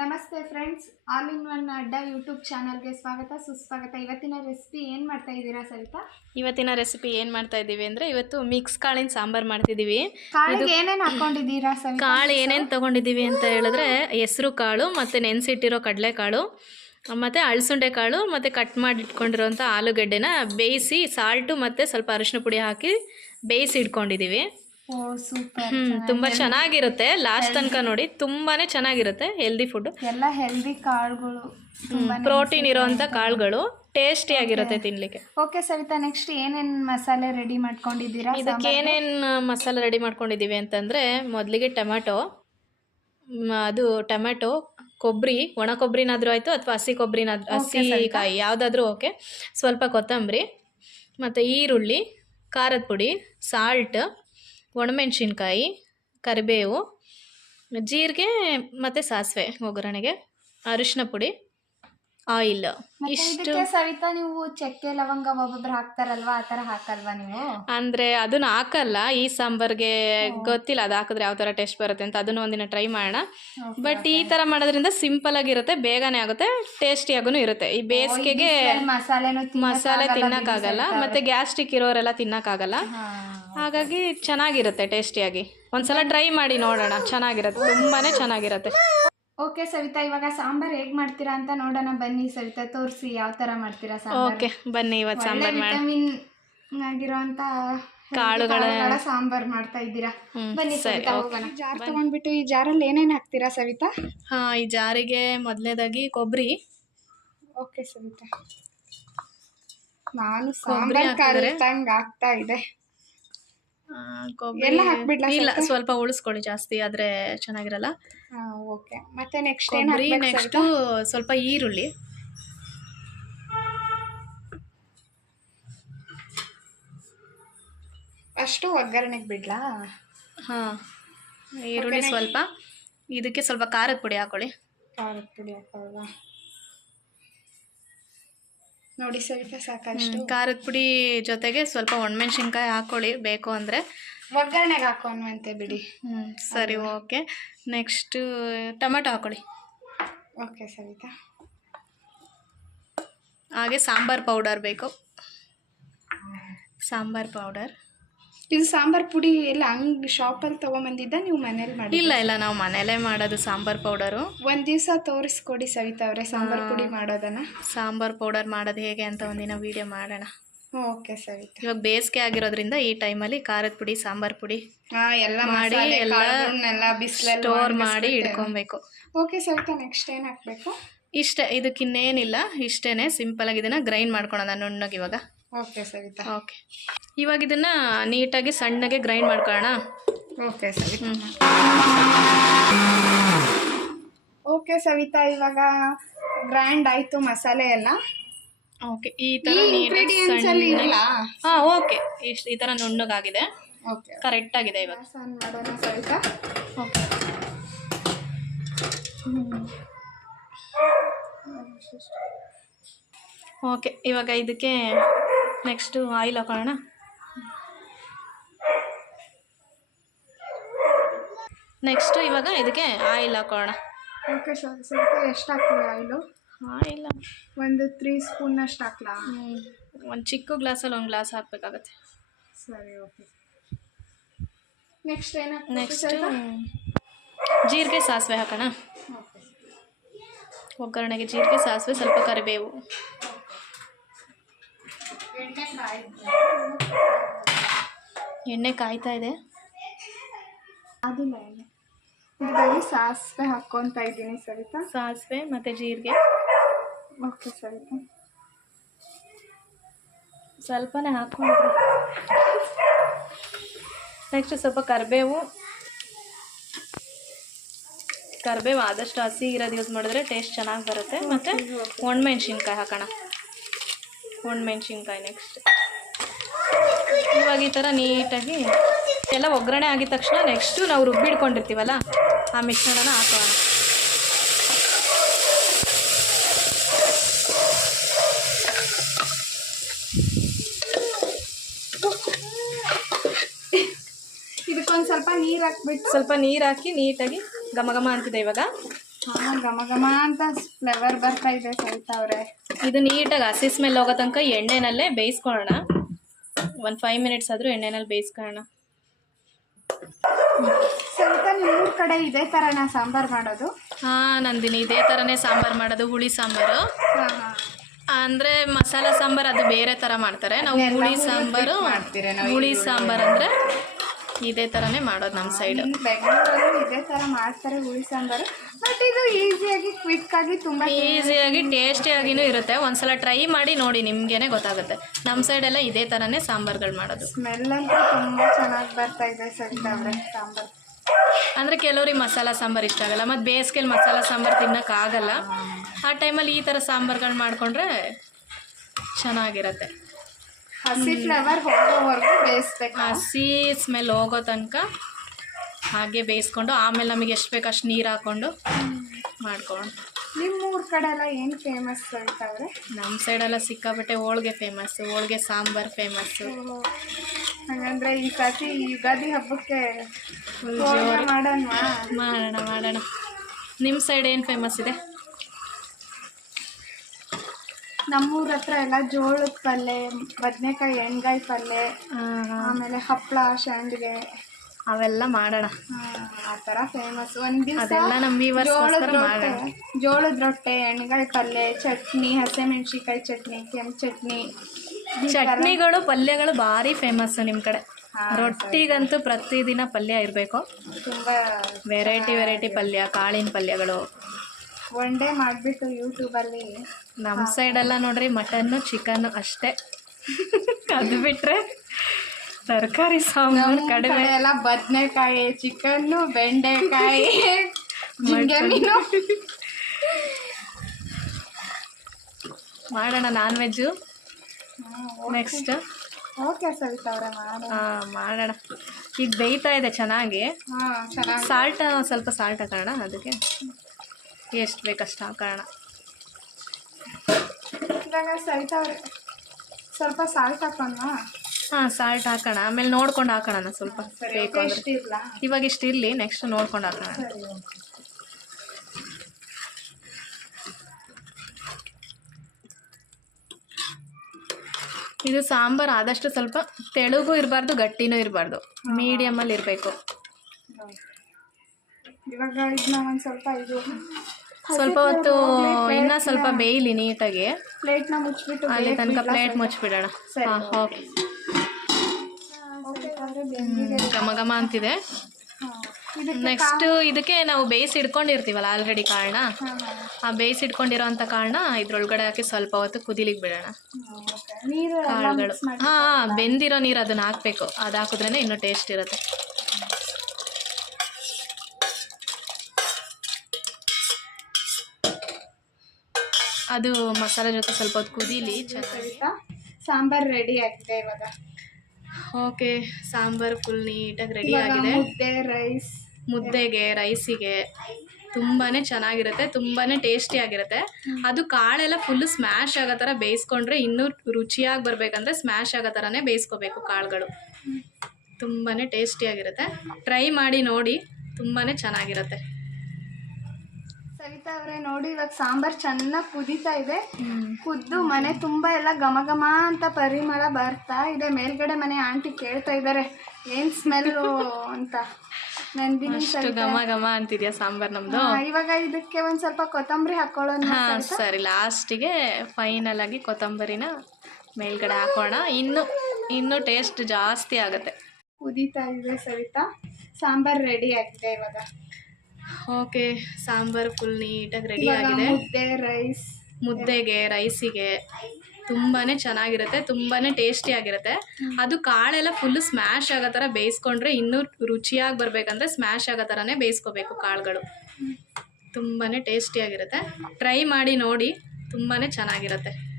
ನಮಸ್ತೆ friends all in one Adda YouTube ಚಾನಲ್ಗೆ ಸ್ವಾಗತ. ಸುಸ್ವಾಗತ. ಇವತ್ತಿನ ರೆಸಿಪಿ ಏನು ಮಾಡ್ತಾ ಇದ್ದೀರಾ ಸವಿತಾ? ಇವತ್ತಿನ ರೆಸಿಪಿ ಏನು ಮಾಡ್ತಾ ಇದ್ದೀವಿ ಅಂದರೆ ಇವತ್ತು ಮಿಕ್ಸ್ ಕಾಳಿನ ಸಾಂಬಾರು ಮಾಡ್ತಿದ್ದೀವಿ. ಕಾಳಿಗೆ ಏನೇನು ಹಾಕೊಂಡಿದ್ದೀರಾ ಸವಿತಾ ಕಾಳು ಏನೇನು ತೊಗೊಂಡಿದ್ದೀವಿ ಅಂತ ಹೇಳಿದ್ರೆ ಹೆಸರು ಕಾಳು ಮತ್ತು ನೆನೆಸಿಟ್ಟಿರೋ ಕಡಲೆಕಾಳು ಮತ್ತು ಅಳಸುಂಡೆ ಕಾಳು ಮತ್ತು ಕಟ್ ಮಾಡಿ ಇಟ್ಕೊಂಡಿರೋಂಥ ಆಲೂಗಡ್ಡೆನ ಬೇಯಿಸಿ ಸಾಲ್ಟು ಮತ್ತು ಸ್ವಲ್ಪ ಅರಿಶಿನ ಪುಡಿ ಹಾಕಿ ಬೇಯಿಸಿ ಇಟ್ಕೊಂಡಿದ್ದೀವಿ. ತುಂಬ ಚೆನ್ನಾಗಿರುತ್ತೆ. ಲಾಸ್ಟ್ ತನಕ ನೋಡಿ ತುಂಬಾನೇ ಚೆನ್ನಾಗಿರುತ್ತೆ ಹೆಲ್ದಿ ಫುಡ್ ಎಲ್ಲ ಹೆಲ್ದಿ ಕಾಳುಗಳು ಪ್ರೋಟೀನ್ ಇರುವಂತ ಕಾಳುಗಳು ಟೇಸ್ಟಿಯಾಗಿರುತ್ತೆ ತಿನ್ನಲಿಕ್ಕೆ ಓಕೆ ಸವಿತಾ ನೆಕ್ಸ್ಟ್ ಏನೇನ್ ಮಸಾಲೆ ರೆಡಿ ಮಾಡ್ಕೊಂಡಿದ್ದೀರಾ? ಇದಕ್ಕೆ ಏನೇನ್ ಮಸಾಲೆ ರೆಡಿ ಮಾಡ್ಕೊಂಡಿದ್ದೀವಿ ಅಂತಂದ್ರೆ ಮೊದಲಿಗೆ ಟೊಮ್ಯಾಟೊ ಅದು ಟೊಮ್ಯಾಟೊ ಕೊಬ್ಬರಿ ಒಣ ಕೊಬ್ಬರಿನಾದ್ರೂ ಆಯಿತು ಅಥವಾ ಹಸಿ ಕೊಬ್ಬರಿನಾದ್ರೂ ಹಸಿಕಾಯಿ ಯಾವುದಾದ್ರೂ ಓಕೆ ಸ್ವಲ್ಪ ಕೊತ್ತಂಬರಿ ಮತ್ತು ಈರುಳ್ಳಿ ಖಾರದ ಪುಡಿ ಸಾಲ್ಟ್ ಒಣಮೆಣ್ಸಿನ್ಕಾಯಿ ಕರಿಬೇವು ಜೀರಿಗೆ ಮತ್ತು ಸಾಸಿವೆ ಒಗ್ಗರಣೆಗೆ ಅರಿಶಿನ ಪುಡಿ. ಆಯಿಲ್ ಇಷ್ಟು. ಸವಿತಾ ನೀವು ಚಕ್ಕೆ ಲವಂಗ ಒಬ್ಬೊಬ್ರು ಹಾಕ್ತಾರಲ್ವಾ? ಆ ಹಾಕಲ್ವಾ ನೀವು? ಅಂದ್ರೆ ಅದನ್ನ ಹಾಕಲ್ಲ. ಈ ಸಾಂಬಾರ್ಗೆ ಗೊತ್ತಿಲ್ಲ. ಅದು ಹಾಕಿದ್ರೆ ಯಾವ ತರ ಟೇಸ್ಟ್ ಬರುತ್ತೆ ಅಂತ ಅದನ್ನ ಒಂದಿನ ಟ್ರೈ ಮಾಡೋಣ. ಬಟ್ ಈ ತರ ಮಾಡೋದ್ರಿಂದ ಸಿಂಪಲ್ ಆಗಿರುತ್ತೆ ಬೇಗನೆ ಆಗುತ್ತೆ ಟೇಸ್ಟಿಯಾಗೂ ಇರುತ್ತೆ. ಈ ಬೇಸಿಗೆಗೆ ಮಸಾಲೆ ಮಸಾಲೆ ತಿನ್ನಕ್ಕಾಗಲ್ಲ. ಮತ್ತೆ ಗ್ಯಾಸ್ಟ್ರಿಕ್ ಇರೋರೆಲ್ಲ ತಿನ್ನಕ್ಕಾಗಲ್ಲ. ಹಾಗಾಗಿ ಚೆನ್ನಾಗಿರುತ್ತೆ ಟೇಸ್ಟಿಯಾಗಿ. ಒಂದ್ಸಲ ಟ್ರೈ ಮಾಡಿ ನೋಡೋಣ. ಚೆನ್ನಾಗಿರುತ್ತೆ. ತುಂಬಾನೇ ಚೆನ್ನಾಗಿರುತ್ತೆ. ಓಕೆ ಸವಿತಾ ಇವಾಗ ಸಾಂಬಾರ್ ಹೇಗ್ ಮಾಡ್ತೀರಾ ಅಂತ ನೋಡೋಣ. ಬನ್ನಿ ಸವಿತಾ ತೋರಿಸಿ ಯಾವ ತರ ಮಾಡ್ತೀರಾ ಸಾಂಬಾರ್. ಓಕೆ ಬನ್ನಿ ಇವತ್ತು ಸಾಂಬಾರ್ ಮಾಡಿ ವಿಟಮಿನ್ ಆಗಿರೋಂತ ಕಾಳುಗಳ ಸಾಂಬಾರ್ ಮಾಡ್ತಾ ಇದ್ದೀರಾ. ಬನ್ನಿ ಸವಿತಾ. ಹೋಗೋಣ. ಜಾರ್ ತಗೊಂಡ್ಬಿಟ್ಟು ಈ ಜಾರಲ್ಲಿ ಏನೇನ್ ಹಾಕ್ತೀರಾ ಸವಿತಾ? ಹಾ ಈ ಜಾರಿಗೆ ಮೊದಲನೇದಾಗಿ ಕೊಬ್ಬರಿ ಓಕೆ ಸವಿತಾ. ನಾನು ಸಾಂಬಾರ್? ಕಲ್ತಂಗ್ ಆಗ್ತಾ ಇದೆ. ಎಲ್ಲ ಹಾಕ್ಬಿಡ್ಲಾ ಇಲ್ಲ ಸ್ವಲ್ಪ? ಸ್ವಲ್ಪ ಉಳಿಸ್ಕೊಳ್ಳಿ ಜಾಸ್ತಿ ಆದ್ರೆ ಚೆನ್ನಾಗಿರಲ್ಲ. ಓಕೆ ಮತ್ತೆ ನೆಕ್ಸ್ಟ್ ಏನ್ ಕೊಬ್ಬರಿ ಹಾಕ್ಬೇಕು ನೆಕ್ಸ್ಟು ಸವಿತಾ? ಸ್ವಲ್ಪ ಈರುಳ್ಳಿ. ಅಷ್ಟು ಒಗ್ಗರಣೆಗೆ ಬಿಡ್ಲಾ? ಹಾ ಈರುಳ್ಳಿ ಸ್ವಲ್ಪ. ಇದಕ್ಕೆ ಸ್ವಲ್ಪ ಖಾರದ ಪುಡಿ ಹಾಕೊಳ್ಳಿ. ಖಾರದ ಪುಡಿ ಹಾಕೋಲ್ವಾ ನೋಡಿ ಸ್ವಲ್ಪ ಸಾಕಷ್ಟು. ಖಾರದ ಪುಡಿ ಜೊತೆಗೆ ಸ್ವಲ್ಪ ಒಣಮೆಣ್ಸಿನ್ಕಾಯಿ ಹಾಕೊಳ್ಳಿ ಬೇಕು ಅಂದರೆ. ಒಗ್ಗರಣೆಗೆ ಹಾಕೋನ್ವಂತೆ ಬಿಡಿ. ಹ್ಞೂ ಸರಿ ಓಕೆ. ನೆಕ್ಸ್ಟು ಟೊಮೆಟೊ ಹಾಕೊಳ್ಳಿ. ಓಕೆ ಸವಿತಾ. ಹಾಗೆ ಸಾಂಬಾರು ಪೌಡರ್ ಬೇಕು. ಸಾಂಬಾರು ಪೌಡರ್. ಇದು ಸಾಂಬಾರ್ ಪುಡಿ ಎಲ್ಲ ಹಂಗ್ ಶಾಪಲ್ಲಿ ತಗೊಂಬಂದಿದ್ದ ನೀವು ಮನೇಲಿ ಮಾಡಿ ಇಲ್ಲ ಇಲ್ಲ ನಾವು ಮನೇಲೇ ಮಾಡೋದು ಸಾಂಬಾರ್ ಪೌಡರು. ಒಂದ್ ದಿವಸ ತೋರಿಸ್ಕೊಡಿ ಸವಿತಾ ಅವರೇ ಸಾಂಬಾರ್ ಪುಡಿ ಮಾಡೋದನ್ನ. ಸಾಂಬಾರ್ ಪೌಡರ್ ಮಾಡೋದು ಹೇಗೆ ಅಂತ ಒಂದಿನ ವಿಡಿಯೋ ಮಾಡೋಣ. ಓಕೆ ಸವಿತಾ. ಇವಾಗ ಬೇಸಿಗೆ ಆಗಿರೋದ್ರಿಂದ ಈ ಟೈಮಲ್ಲಿ ಖಾರದ ಪುಡಿ ಸಾಂಬಾರ್ ಪುಡಿ ಹಾ ಎಲ್ಲ ಮಾಡಿ ಎಲ್ಲ ಬಿಸಿಲಲ್ಲಿ ಸ್ಟೋರ್ ಮಾಡಿ ಇಟ್ಕೊಬೇಕು. ಓಕೆ ಸವಿತಾ ನೆಕ್ಸ್ಟ್ ಏನು ಹಾಕ್ಬೇಕು? ಇಷ್ಟೇ ಇದಕ್ಕೆ ಇನ್ನೇನಿಲ್ಲ ಇಷ್ಟೇನೆ. ಸಿಂಪಲ್ ಆಗಿ ಇದನ್ನ ಗ್ರೈಂಡ್ ಮಾಡ್ಕೊಳೋಣ ನುಣ್ಣಗೆ ಇವಾಗ. Okay Savitha okay. ಇವಾಗ ಇದನ್ನ ನೀಟಾಗಿ ಸಣ್ಣಗೆ ಗ್ರೈಂಡ್ ಮಾಡ್ಕೊಳ್ಳೋಣ. ಓಕೆ ಸವಿತಾ ಓಕೆ ಸವಿತಾ ಇವಾಗ ಗ್ರ್ಯಾಂಡ್ ಆಯ್ತು ಮಸಾಲೆ ಎಲ್ಲ. ಓಕೆ ಈ ಅಲ್ಲಿ ಇಲ್ಲ ಹಾ ಓಕೆ. ಇಷ್ಟು ಈ ತರ ನುಣ್ಣಗಾಗಿದೆ. ಓಕೆ ಕರೆಕ್ಟ್ ಆಗಿದೆ ಇವಾಗ. ಮಾಡೋಣ ಸವಿತಾ ಓಕೆ. ಓಕೆ ಇವಾಗ ಇದಕ್ಕೆ ನೆಕ್ಸ್ಟು ಆಯಿಲ್ ಹಾಕೋಣ ನೆಕ್ಸ್ಟು ಇವಾಗ ಇದಕ್ಕೆ ಆಯಿಲ್ ಹಾಕೋಣ ಓಕೆ ಸ್ವಲ್ಪ ಎಷ್ಟು ಹಾಕ್ತೀವಿ ಆಯಿಲು ಆಯಿಲ್ ಒಂದು ತ್ರೀ ಸ್ಪೂನ್ ಅಷ್ಟು ಹಾಕ್ಲಾ? ಒಂದು ಚಿಕ್ಕ ಗ್ಲಾಸಲ್ಲಿ ಒಂದು ಗ್ಲಾಸ್ ಹಾಕಬೇಕಾಗತ್ತೆ. ಸರಿ ಓಕೆ ನೆಕ್ಸ್ಟ್ ಏನು ನೆಕ್ಸ್ಟ್ ಜೀರಿಗೆ ಸಾಸಿವೆ ಹಾಕೋಣ. ಒಗ್ಗರಣೆಗೆ ಜೀರಿಗೆ ಸಾಸಿವೆ ಸ್ವಲ್ಪ ಕರಿಬೇವು. ಎಣ್ಣೆ ಕಾಯ್ತಾ ಇದೆ. ಅದಿಲ್ಲ ಎಣ್ಣೆ ಸಾಸಿವೆ ಹಾಕ್ಕೊತಾ ಇದ್ದೀನಿ ಸವಿತಾ. ಸಾಸಿವೆ ಮತ್ತು ಜೀರಿಗೆ. ಓಕೆ ಸವಿತಾ. ಸ್ವಲ್ಪನೇ ಹಾಕೊಂಡ್ರಿ. ನೆಕ್ಸ್ಟ್ ಸ್ವಲ್ಪ ಕರಿಬೇವು. ಕರಿಬೇವು ಆದಷ್ಟು ಹಸಿ ಇರೋದು ಯೂಸ್ ಮಾಡಿದ್ರೆ ಟೇಸ್ಟ್ ಚೆನ್ನಾಗಿ ಬರುತ್ತೆ. ಮತ್ತು ಒಣಮೆಣ್ಸಿನ್ಕಾಯಿ ಹಾಕೋಣ. ಒಣಮೆಣ್ಸಿನ್ಕಾಯಿ ನೆಕ್ಸ್ಟ್ ಇವಾಗ ಈ ಥರ ನೀಟಾಗಿ ಎಲ್ಲ ಒಗ್ಗರಣೆ ಆಗಿದ ತಕ್ಷಣ ನೆಕ್ಸ್ಟು ನಾವು ರುಬ್ಬಿಡ್ಕೊಂಡಿರ್ತೀವಲ್ಲ ಆ ಮಿಶ್ರಣನ ಹಾಕೋಣ. ಇದಕ್ಕೊಂದು ಸ್ವಲ್ಪ ನೀರು ಹಾಕ್ಬಿಟ್ಟು ಸ್ವಲ್ಪ ನೀರು ಹಾಕಿ ನೀಟಾಗಿ ಘಮ ಘಮ ಅಂತಿದೆ ಇವಾಗ. ಹಾಂ ಘಮ ಘಮ ಅಂತ ಫ್ಲೇವರ್ ಬರ್ತಾ ಇದೆ ಸವಿತಾ ಅವರೇ. ಇದು ನೀಟಾಗಿ ಹಸಿ ಸ್ಮೆಲ್ ಹೋಗೋ ತನಕ ಎಣ್ಣೆನಲ್ಲೇ ಬೇಯಿಸ್ಕೊಳ್ಳೋಣ. ಒಂದು ಫೈವ್ ಮಿನಿಟ್ಸ್ ಆದರೂ ಎಣ್ಣೆನಲ್ಲಿ ಬೇಯಿಸ್ಕೊಳ್ಳೋಣ. ಸವಿತಾ ನಿಮ್ಮೂರ ಕಡೆ ಇದೇ ಥರನಾ ಸಾಂಬಾರು ಮಾಡೋದು? ಹಾಂ ನಂದಿನಿ ಇದೇ ಥರನೇ ಸಾಂಬಾರು ಮಾಡೋದು ಹುಳಿ ಸಾಂಬಾರು. ಅಂದರೆ ಮಸಾಲ ಸಾಂಬಾರು ಅದು ಬೇರೆ ಥರ ಮಾಡ್ತಾರೆ. ನಾವು ಹುಳಿ ಸಾಂಬಾರು ಹುಳಿ ಸಾಂಬಾರು ಅಂದರೆ ಇದೇ ಥರನೇ ಮಾಡೋದು ನಮ್ಮ ಸೈಡ್ ಬೆಂಗಳೂರಲ್ಲೂ ಇದೇ ತರ ಮಾಡ್ತಾರೆ ಹುಳಿ ಸಾಂಬಾರು. ಬಟ್ ಇದು ಈಸಿಯಾಗಿ ಕ್ವಿಕ್ ಆಗಿ ತುಂಬ ಈಸಿಯಾಗಿ ಟೇಸ್ಟಿಯಾಗಿನೂ ಇರುತ್ತೆ. ಒಂದ್ಸಲ ಟ್ರೈ ಮಾಡಿ ನೋಡಿ ನಿಮಗೇನೆ ಗೊತ್ತಾಗುತ್ತೆ. ನಮ್ಮ ಸೈಡೆಲ್ಲ ಇದೇ ಥರನೇ ಸಾಂಬಾರ್ಗಳು ಮಾಡೋದು. ಸ್ಮೆಲ್ ಅಂತೂ ತುಂಬ ಚೆನ್ನಾಗಿ ಬರ್ತಾ ಇದೆ ಸಾಂಬಾರ್ ಸಾಂಬಾರ್. ಅಂದರೆ ಕೆಲವ್ರಿಗೆ ಮಸಾಲ ಸಾಂಬಾರು ಇಷ್ಟ ಆಗಲ್ಲ. ಮತ್ತು ಬೇಸಿಗೆಲಿ ಮಸಾಲ ಸಾಂಬಾರು ಆಗಲ್ಲ. ಆ ಟೈಮಲ್ಲಿ ಈ ಥರ ಸಾಂಬಾರ್ಗಳು ಮಾಡಿಕೊಂಡ್ರೆ ಚೆನ್ನಾಗಿರತ್ತೆ. ಹಸಿ ಫ್ಲೇವರ್ ಹೋಗೋವರೆಗೂ ಬೇಯಿಸ್ಬೇಕು ಹಸಿ ಸ್ಮೆಲ್ ಹೋಗೋ ತನಕ ಹಾಗೆ ಬೇಯಿಸ್ಕೊಂಡು ಆಮೇಲೆ ನಮಗೆ ಎಷ್ಟು ಬೇಕು ಅಷ್ಟು ನೀರು ಹಾಕ್ಕೊಂಡು ಮಾಡ್ಕೊಂಡು ನಿಮ್ಮ ಊರ ಕಡೆ ಎಲ್ಲ ಏನು ಫೇಮಸ್ ಅಂತಂದರೆ ನಮ್ಮ ಸೈಡೆಲ್ಲ ಸಿಕ್ಕಾಪಟ್ಟೆ ಹೋಳ್ಗೆ ಫೇಮಸ್ಸು ಹೋಳ್ಗೆ ಸಾಂಬಾರು ಫೇಮಸ್ಸು ಹಂಗಂದ್ರೆ ಈ ಸತಿ ಯುಗಾದಿ ಹಬ್ಬಕ್ಕೆ ಮಾಡೋಣ ಮಾಡೋಣ ಮಾಡೋಣ. ನಿಮ್ಮ ಸೈಡ್ ಏನು ಫೇಮಸ್ ಇದೆ? ನಮ್ಮೂರ ಹತ್ರ ಎಲ್ಲ ಜೋಳದ ಪಲ್ಯ ಬದನೆಕಾಯಿ ಎಣ್ಗಾಯಿ ಪಲ್ಯ ಆಮೇಲೆ ಹಪ್ಪಳ ಶಾಂಡಿಗೆ ಅವೆಲ್ಲ ಮಾಡೋಣ. ಆ ತರ ಫೇಮಸ್ ಒಂದ್ ದಿವಸ ಅದೆಲ್ಲ ನಮ್ಮ ಜೋಳದ ರೊಟ್ಟೆ ಜೋಳದ ರೊಟ್ಟೆ ಎಣ್ಗಾಯಿ ಪಲ್ಯ ಚಟ್ನಿ ಹಸಿಮೆಣ್ಸಿಕಾಯಿ ಚಟ್ನಿ ಕೆಂಪ್ ಚಟ್ನಿ ಚಟ್ನಿಗಳು ಪಲ್ಯಗಳು ಭಾರಿ ಫೇಮಸ್ ನಿಮ್ಮ ಕಡೆ. ರೊಟ್ಟಿಗಂತೂ ಪ್ರತಿದಿನ ಪಲ್ಯ ಇರಬೇಕು. ತುಂಬಾ ವೆರೈಟಿ ವೆರೈಟಿ ಪಲ್ಯ ಕಾಳಿನ ಪಲ್ಯಗಳು. ಒನ್ ಡೇ ಮಾಡಿಬಿಟ್ಟು ಯೂಟ್ಯೂಬಲ್ಲಿ ನಮ್ಮ ಸೈಡೆಲ್ಲ ನೋಡ್ರಿ ಮಟನ್ನು ಚಿಕನ್ನು ಅಷ್ಟೇ. ಅದು ಬಿಟ್ರೆ ತರಕಾರಿ ಸಾಂಬಾರು ಕಡಿಮೆ. ಎಲ್ಲ ಬದನೆಕಾಯಿ ಚಿಕನ್ನು ಬೆಂಡೆಕಾಯಿ ಮೀನು. ಮಾಡೋಣ non veg next okay Savitha ಅವರೇ ಮಾಡೋಣ. ಈಗ ಬೇಯ್ತಾ ಇದೆ ಚೆನ್ನಾಗಿ. ಸಾಲ್ಟ್ ಸ್ವಲ್ಪ ಸಾಲ್ಟ್ ಹಾಕೋಣ ಅದಕ್ಕೆ. ಎಷ್ಟು ಬೇಕಷ್ಟು ಹಾಕೋಣ. ಇವಾಗ ಸ್ವಲ್ಪ ಸಾಲ್ಟ್ ಹಾಕೋಣ? ಹಾಂ ಸಾಲ್ಟ್ ಹಾಕೋಣ. ಆಮೇಲೆ ನೋಡ್ಕೊಂಡು ಹಾಕೋಣ ಸ್ವಲ್ಪ ಬೇಕು ಅಂದರೆ. ಇವಾಗ ಇಷ್ಟು ಇರಲಿ ನೆಕ್ಸ್ಟ್ ನೋಡ್ಕೊಂಡು ಹಾಕೋಣ. ಇದು ಸಾಂಬಾರು ಆದಷ್ಟು ಸ್ವಲ್ಪ ತೆಳುಗೂ ಇರಬಾರ್ದು ಗಟ್ಟಿನೂ ಇರಬಾರ್ದು. ಮೀಡಿಯಮಲ್ಲಿ ಇರಬೇಕು. ಇವಾಗ ಇದನ್ನ ಒಂದು ಸ್ವಲ್ಪ ಇದು ಸ್ವಲ್ಪ ಹೊತ್ತು ಇನ್ನೂ ಸ್ವಲ್ಪ ಬೇಯಲಿ ನೀಟಾಗಿ. ಪ್ಲೇಟ್ನ ಮುಚ್ಚಿಬಿಟ್ಟು ಅಲ್ಲಿ ತನಕ ಪ್ಲೇಟ್ ಮುಚ್ಚಿಬಿಡೋಣ. ಹಾಂ ಓಕೆ ಘಮ ಘಮ ಅಂತಿದೆ. ನೆಕ್ಸ್ಟ್ ಇದಕ್ಕೆ ನಾವು ಬೇಯಿಸಿ ಇಟ್ಕೊಂಡಿರ್ತೀವಲ್ಲ ಆಲ್ರೆಡಿ ಹಾಂ ಆ ಬೇಯಿಸಿ ಇಟ್ಕೊಂಡಿರೋ ಅಂಥ ಕಾರಣ ಇದ್ರೊಳಗಡೆ ಹಾಕಿ ಸ್ವಲ್ಪ ಹೊತ್ತು ಕುದಿಲಿಕ್ಕೆ ಬಿಡೋಣ. ಕಾಳುಗಳು. ಹಾಂ ಬೆಂದಿರೋ ನೀರು ಅದನ್ನ ಹಾಕ್ಬೇಕು. ಅದು ಹಾಕಿದ್ರೇ ಇನ್ನೂ ಟೇಸ್ಟ್ ಇರುತ್ತೆ. ಅದು ಮಸಾಲೆ ಜೊತೆ ಸ್ವಲ್ಪ ಹೊತ್ತು ಕುದೀಲಿ ಚೆನ್ನಾಗಿ. ಸವಿತಾ ಸಾಂಬಾರ್ ರೆಡಿ ಆಗಿದೆ ಇವಾಗ. ಓಕೆ ಸಾಂಬಾರು ಫುಲ್ ನೀಟಾಗಿ ರೆಡಿ ಆಗಿದೆ. ಮುದ್ದೆ ರೈಸ್ ಮುದ್ದೆಗೆ ರೈಸಿಗೆ ತುಂಬಾ ಚೆನ್ನಾಗಿರುತ್ತೆ ತುಂಬಾ ಟೇಸ್ಟಿಯಾಗಿರುತ್ತೆ ಅದು ಕಾಳೆಲ್ಲ ಫುಲ್ ಸ್ಮ್ಯಾಶ್ ಆಗೋ ಥರ ಬೇಯಿಸ್ಕೊಂಡ್ರೆ ಇನ್ನೂ ರುಚಿಯಾಗಿ ಬರಬೇಕಂದ್ರೆ ಸ್ಮ್ಯಾಶ್ ಆಗೋ ಥರನೇ ಬೇಯಿಸ್ಕೋಬೇಕು ಕಾಳುಗಳು. ತುಂಬಾ ಟೇಸ್ಟಿಯಾಗಿರುತ್ತೆ ಟ್ರೈ ಮಾಡಿ ನೋಡಿ ತುಂಬಾ ಚೆನ್ನಾಗಿರುತ್ತೆ. ಸವಿತಾ ಅವರೇ ನೋಡಿ ಇವಾಗ ಸಾಂಬಾರ್ ಚೆನ್ನಾಗಿ ಕುದೀತಾ ಇದೆ. ಕುದ್ದು ಮನೆ ತುಂಬಾ ಎಲ್ಲ ಘಮ ಘಮ ಅಂತ ಪರಿಮಳ ಬರ್ತಾ ಇದೆ. ಮೇಲ್ಗಡೆ ಮನೆ ಆಂಟಿ ಕೇಳ್ತಾ ಇದ್ದಾರೆ ಏನ್ ಸ್ಮೆಲ್ಲು ಅಂತ. ನಂದಿನಿ ಅಷ್ಟು ಸವಿತಾ. ಘಮ ಘಮ ಅಂತಿದ್ಯಾ ಸಾಂಬಾರ್ ನಮ್ಮದು ಹಾ, ಇವಾಗ ಇದಕ್ಕೆ ಒಂದ್ ಸ್ವಲ್ಪ ಕೊತ್ತಂಬರಿ ಹಾಕೊಳ್ಳೋಣ ಹಾಂ ಸರಿ ಲಾಸ್ಟಿಗೆ ಫೈನಲ್ ಆಗಿ ಕೊತ್ತಂಬರಿನ ಮೇಲ್ಗಡೆ ಹಾಕೋಣ. ಇನ್ನು ಇನ್ನು ಟೇಸ್ಟ್ ಜಾಸ್ತಿ ಆಗುತ್ತೆ. ಕುದೀತಾ ಇದೆ ಸವಿತಾ. ಸಾಂಬಾರ್ ರೆಡಿ ಆಗಿದೆ ಇವಾಗ. ಓಕೆ ಸಾಂಬಾರು ಫುಲ್ ನೀಟಾಗಿ ರೆಡಿ ಆಗಿದೆ. ಮುದ್ದೆ ರೈಸ್ ಮುದ್ದೆಗೆ ರೈಸಿಗೆ ತುಂಬಾ ಚೆನ್ನಾಗಿರುತ್ತೆ ತುಂಬಾ ಟೇಸ್ಟಿಯಾಗಿರುತ್ತೆ ಅದು ಕಾಳೆಲ್ಲ ಫುಲ್ ಸ್ಮ್ಯಾಶ್ ಆಗೋ ಥರ ಬೇಯಿಸ್ಕೊಂಡ್ರೆ ಇನ್ನೂ ರುಚಿಯಾಗಿ ಬರಬೇಕಂದ್ರೆ ಸ್ಮ್ಯಾಶ್ ಆಗೋ ಥರನೇ ಬೇಯಿಸ್ಕೋಬೇಕು ಕಾಳುಗಳು. ತುಂಬಾ ಟೇಸ್ಟಿಯಾಗಿರುತ್ತೆ ಟ್ರೈ ಮಾಡಿ ನೋಡಿ ತುಂಬಾ ಚೆನ್ನಾಗಿರುತ್ತೆ.